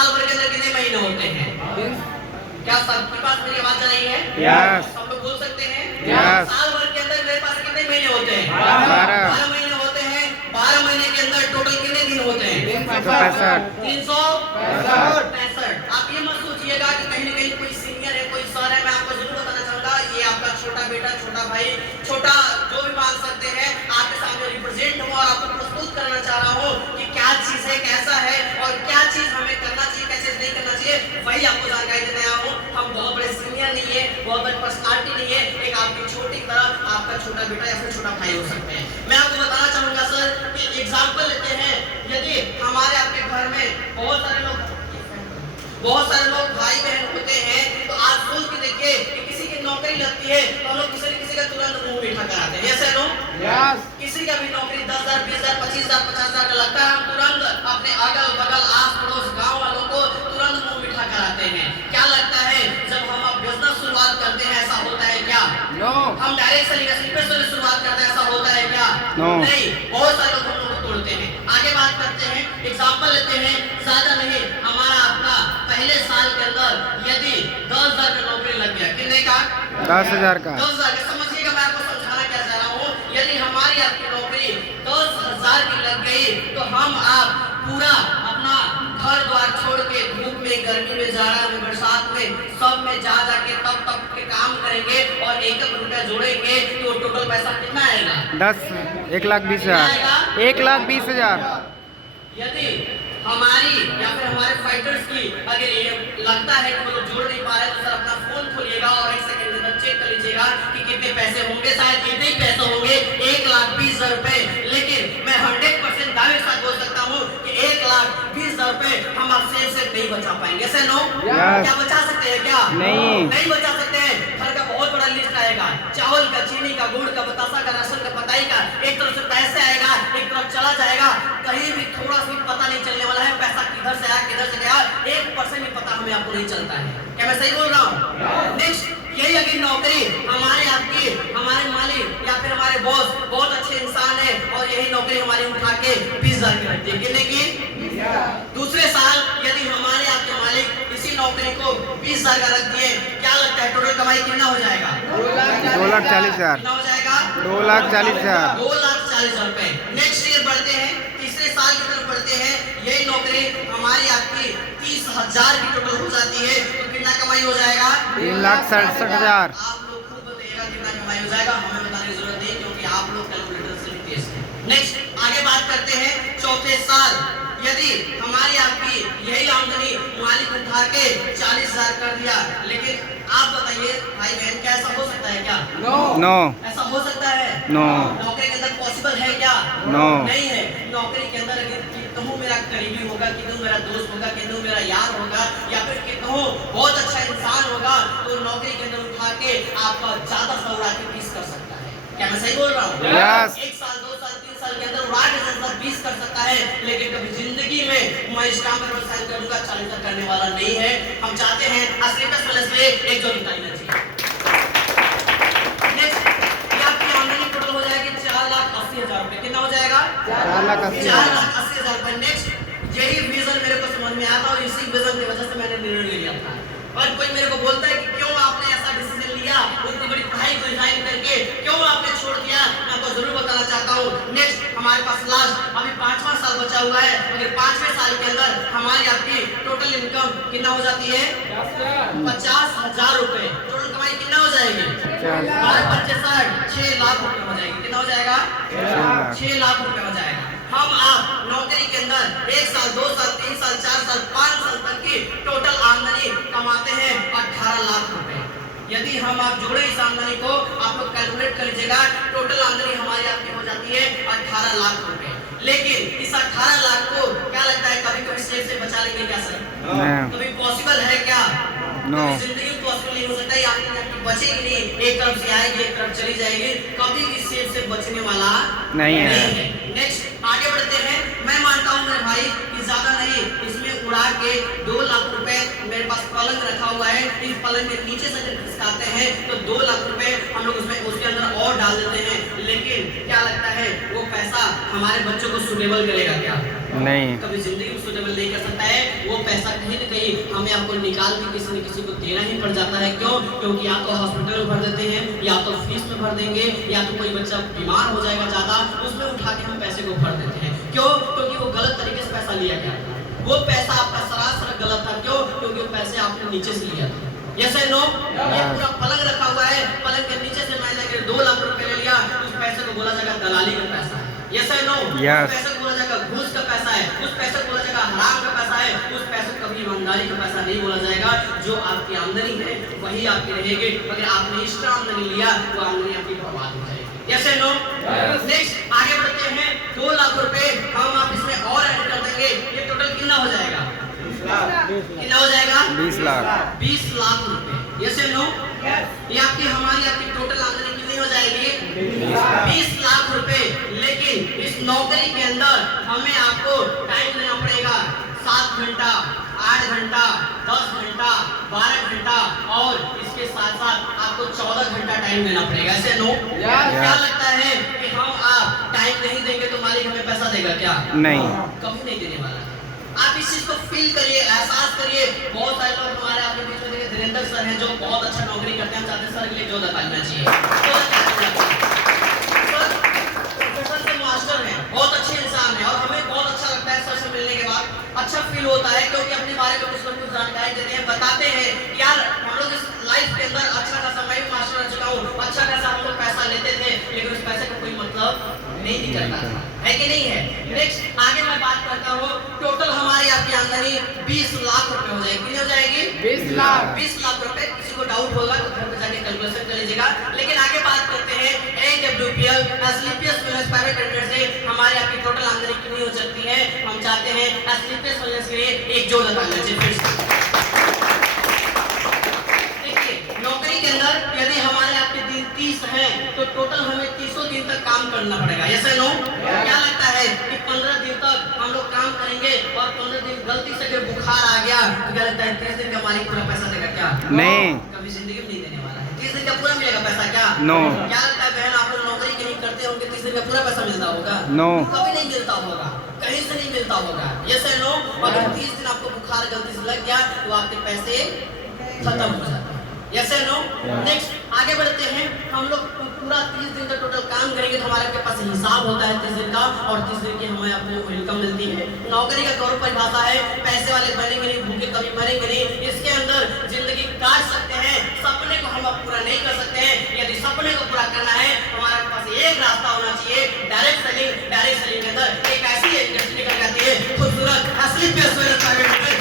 साल भर के अंदर कितने महीने होते हैं? क्या सबके पास मेरी आवाज आ रही है? यस। सब लोग बोल सकते हैं? यस। साल भर के अंदर मेरे पास कितने महीने होते हैं? 12 12 महीने होते हैं। 12 महीने के अंदर टोटल कितने दिन होते हैं? 365 365। आप ये मत सोचिएगा कि कहीं न कहीं कोई सीनियर है, कोई सर है। मैं आपको जरूर बताना चाहूंगा, ये आपका छोटा बेटा, छोटा भाई, छोटा जो भी मान सकते हैं, आपके सामने रिप्रेजेंट हूं और आपको प्रस्तुत करना चाह रहा हूं कि क्या चीज है, कैसा है और क्या चीज हमें करना चाहिए, क्या चीज नहीं करना चाहिए, वही आपको जानकारी देने आया हूं। हम बहुत बड़े सीनियर नहीं है, बहुत बड़ी पर्सनालिटी नहीं है, एक आपकी छोटी तरह आपका छोटा बेटा या फिर छोटा भाई हो सकते हैं। मैं आपको बताना चाहूंगा सर कि एग्जाम्पल लेते हैं, यदि हमारे आपके घर में बहुत सारे लोग भाई बहन होते हैं, तो आप सोच के देखिए कि किसी की नौकरी लगती है तो हम लोग किसी न किसी का तुरंत मुंह मीठा कराते हैं। Yes no? यस। किसी का भी नौकरी 10,000, 20,000, 25,000, 50,000 का लगता है, हम तुरंत अपने अगल बगल आस पड़ोस गांव वालों को तुरंत मुंह मीठा कराते हैं। क्या लगता है जब हम बिजनेस शुरुआत करते हैं ऐसा होता है क्या? नो। हम डायरेक्ट स्लीपर से शुरुआत करते हैं ऐसा होता है क्या? नो। नहीं, बहुत सारे लोग हम लोग को तोड़ते हैं। आगे बात करते हैं, एग्जांपल लेते हैं, ज्यादा नहीं, हमारा आपका पहले साल के अंदर यदि 10,000 का नौकरी लग गया, कितने का? 10,000 का। 10,000 का। समझिएगा मैं आपको समझाना क्या चाह रहा हूँ, यदि हमारी आपकी नौकरी 10,000 की लग गई तो हम आप पूरा अपना घर द्वार छोड़ के धूप में, गर्मी में, जाड़ा में, बरसात में, सब में जा जाके तब के काम करेंगे और 1 रुपया जोड़ेंगे तो टोटल पैसा कितना आएगा? 1,20,000। 1,20,000। यदि हमारी या फिर हमारे फाइटर्स की अगर ये लगता है कि वो लोग जोड़ नहीं पा रहे तो सर अपना फोन खोलिएगा और 1 सेकंड के अंदर चेक कर लीजिएगा कि कितने पैसे होंगे। शायद इतने ही पैसे होंगे, 1,20,000 रुपए। लेकिन मैं 100% दावे के साथ बोल सकता हूँ कि 1,20,000 रुपए हम आप से नहीं बचा पाएंगे। ऐसे नो? क्या बचा सकते हैं क्या? नहीं बचा सकते हैं। घर का बहुत बड़ा लिस्ट आएगा, चावल का, चीनी का, गुड़ का, बतासा का, राशन का, पताई का, एक तरफ से पैसे आएगा, एक तरफ चला जाएगा, कहीं भी थोड़ा सा पता नहीं चलने वाला है पैसा किधर से आया, किधर से गया, 1% भी पता हमें आपको नहीं चलता है। क्या मैं सही बोल रहा हूँ? नेक्स्ट, यही अगर नौकरी हमारे आपकी, हमारे मालिक या फिर हमारे बॉस बहुत अच्छे इंसान है और यही नौकरी हमारी उठा के 20,000 की रखती है, कितने की? दूसरे साल यदि हमारे आपके मालिक इसी नौकरी को 20,000 का रख दिए, क्या लगता है टोटल कमाई कितना हो जाएगा? 2,40,000। कितना हो जाएगा? 2,40,000। 2,40,000 रुपए। नेक्स्ट ईयर बढ़ते हैं, तीसरे साल की तरफ बढ़ते हैं, यही नौकरी हमारी आपकी 30,000 की टोटल हो जाती है तो कितना कमाई हो जाएगा? 3,67,000। आप लोग खुद बताइएगा कितना कमाई हो जाएगा, हमें बताने की जरूरत नहीं क्योंकि आप लोग कैलकुलेटर से भी तेज हैं। नेक्स्ट आगे बात करते हैं, चौथे साल यदि हमारी आपकी यही आमदनी मालिक उठा के 40,000 कर दिया, लेकिन आप बताइए भाई बहन क्या ऐसा हो सकता है क्या? नो। ऐसा हो सकता है? नो। नौकरी के अंदर पॉसिबल है क्या? नो। नहीं है। नौकरी के अंदर अगर कहूँ मेरा करीबी होगा, कहूँ मेरा दोस्त होगा, कहूँ मेरा यार होगा या फिर कहूँ बहुत अच्छा इंसान होगा तो नौकरी के अंदर उठा के आपका ज्यादा सा उड़ा के 20 कर सकता है। क्या मैं सही बोल रहा हूँ? Yes. 1 साल, 2 साल, 3 साल के अंदर उड़ा के 20 कर सकता है, लेकिन कभी जिंदगी में मैं इस काम पर साइन करूंगा 40 करने वाला नहीं है। हम चाहते हैं असलियत प्लस ले एक जो निकालना चाहिए। नेक्स्ट, ये आपकी आमदनी टोटल हो जाएगी 4,80,000 रुपए। कितना हो जाएगा? 4,80,000 रुपए। नेक्स्ट, यही विजन मेरे को समझ में आया था और इसी विजन की वजह से मैंने निर्णय ले लिया था। और कोई मेरे को बोलता है कि क्यों आपने ऐसा डिसीजन लिया, उतनी बड़ी पढ़ाई को रिजाइन करके क्यों आपने छोड़ दिया, मैं आपको जरूर बताना चाहता हूँ। नेक्स्ट, हमारे पास लास्ट अभी 5वां साल बचा हुआ है, अगर 5वें साल के अंदर हमारी आपकी टोटल इनकम कितना हो जाती है? 50,000 रुपए। टोटल कमाई कितना हो जाएगी? 6 लाख रुपए हो जाएगी। कितना हो जाएगा? 6 लाख रुपए हो जाएगा। हम आप नौकरी के अंदर 1 साल, 2 साल, 3 साल, 4 साल, 5 साल तक की टोटल आमदनी कमाते हैं 18 लाख रुपए। यदि हम आप जोड़े इस आमदनी को, आप लोग कैलकुलेट कर लीजिएगा, टोटल आमदनी हमारी आपकी हो जाती है 18 लाख रुपए। लेकिन इस 18 लाख को क्या लगता है कभी कभी सेफ से बचा लेंगे क्या सर? कभी पॉसिबल है क्या? नो। जिंदगी में पॉसिबल नहीं हो सकता है, आपकी बचेगी नहीं, एक तरफ से आएगी एक तरफ चली जाएगी, कभी भी सेफ से बचने वाला नहीं है। नेक्स्ट आगे बढ़ते हैं, मैं मानता हूँ मेरे भाई कि ज्यादा नहीं, इसमें उड़ा के 2 लाख रुपए मेरे पास पलंग रखा हुआ है, इस पलंग के नीचे से जब खिसकाते हैं तो 2 लाख रुपए हम लोग उसके अंदर और डाल देते हैं। लेकिन क्या लगता है वो पैसा हमारे बच्चों को सुटेबल करेगा क्या? नहीं। कभी जिंदगी में सुटेबल नहीं कर सकता है। वो पैसा कहीं न कहीं हमें आपको निकाल के किसी न किसी को देना ही पड़ जाता है। क्यों? क्योंकि या तो हॉस्पिटल में भर देते हैं, या तो फीस में भर देंगे, या तो कोई बच्चा बीमार हो जाएगा ज़्यादा, उसमें उठा के हम पैसे को भर देते हैं। क्यों? क्योंकि वो गलत तरीके से पैसा लिया गया था। वो पैसा आपका सरासर गलत था। क्यों? क्योंकि वो पैसे आपने नीचे से लिया था। Yes and no? ये पूरा पलंग रखा हुआ है, पलंग के नीचे से मैंने अगर 2 लाख रुपए ले लिया, उस पैसे को बोला जाएगा दलाली का पैसा है। Yes and no? उस पैसे को बोला जाएगा घूस का पैसा है, उस पैसे को बोला जाएगा हराम का पैसा है, उस पैसे को कभी ईमानदारी का पैसा नहीं बोला जाएगा। जो आपकी आमदनी है वही आपकी रहेगी। अगर आपने एक्स्ट्रा आमदनी लिया तो आमदनी आपकी बर्बाद हो जाएगी। Yes and no? नेक्स्ट आगे बढ़ते हैं। 2 लाख रुपए हम आप इसमें और ऐड कर देंगे, ये टोटल कितना हो जाएगा? कितना हो जाएगा? 20 लाख। 20 लाख रुपए। Yes and no? ये आपकी हमारी आपकी टोटल आमदनी कितनी हो जाएगी? 20 लाख रुपए। लेकिन इस नौकरी के अंदर हमें आपको टाइम देना पड़ेगा 7 घंटा, 8 घंटा, 10 घंटा, 12 घंटा और इसके साथ साथ आपको 14 घंटा टाइम देना पड़ेगा। ऐसे नो? क्या लगता है कि हम आप टाइम नहीं देंगे तो मालिक हमें पैसा देगा क्या? नहीं। कभी नहीं देने वाला। आप इस चीज को फील करिए, एहसास करिए। बहुत सारे लोग हमारे आपके बीच में देखिए, धीरेन्द्र सर हैं जो बहुत अच्छा नौकरी करते हैं। हम चाहते हैं सर के लिए जोरदार ताली होना चाहिए। प्रोफेसर से मास्टर हैं, बहुत अच्छे इंसान हैं और हमें बहुत अच्छा लगता है सर से मिलने के बाद। अच्छा फील होता है क्योंकि अपने बारे में कुछ ना कुछ जानकारी देते हैं, बताते हैं यार हम लोग इस लाइफ के अंदर अच्छा खासा मैं भी मास्टर रह चुका हूँ, अच्छा खासा हम लोग पैसा लेते थे लेकिन उस पैसे का कोई मतलब नहीं निकलता था, है कि नहीं है? नेक्स्ट आगे मैं बात करता हूँ। टोटल हमारी आपकी आमदनी 20 लाख रुपए हो जाएगी। कितनी हो जाएगी? 20 लाख। 20 लाख रुपए। किसी को डाउट होगा तो घर पे जाके कैलकुलेशन कर लीजिएगा। लेकिन आगे बात करते हैं AWPL एसलीपीएस फाइनेंस प्राइवेट लिमिटेड से हमारी आपकी टोटल आमदनी कितनी हो सकती है? हम चाहते हैं एसलीपीएस फाइनेंस के लिए एक जोर लगाना चाहिए। नौकरी के अंदर यदि हमारे आपके दिन 30 हैं तो टोटल हमें 30 दिन तक काम करना पड़ेगा। Yes no? क्या लगता है कि 15 दिन तक हम लोग काम करेंगे और 15 दिन गलती से अगर बुखार आ गया तो क्या लगता है 30 दिन का मालिक पूरा पैसा देगा क्या? नहीं। कभी जिंदगी में नहीं देने वाला है। 30 दिन का पूरा मिलेगा पैसा क्या? नो। क्या लगता है बहन आप लोग नौकरी कहीं करते होंगे 30 दिन का पूरा पैसा मिलता होगा? नो। कभी नहीं मिलता होगा, कहीं से नहीं मिलता होगा। Yes no? अगर 30 दिन आपको बुखार गलती से लग गया तो आपके पैसे खत्म हो जाते हैं। Yes no? नेक्स्ट आगे बढ़ते हैं। हम लोग पूरा 30 दिन का टोटल काम करेंगे तो हमारे पास हिसाब होता है 30 दिन का और 30 दिन की हमें आपको इनकम मिलती है। नौकरी का गौरव परिभाषा है पैसे वाले बनेंगे नहीं, भूखे कभी मरेंगे नहीं। इसके अंदर जिंदगी काट सकते हैं, सपने को हम अब पूरा नहीं कर सकते हैं। यदि सपने को पूरा करना है हमारे पास एक रास्ता होना चाहिए, डायरेक्ट सेलिंग। डायरेक्ट सेलिंग के अंदर एक ऐसी इंडस्ट्री निकल जाती है खूबसूरत एसलीपीएस प्राइवेट लिमिटेड।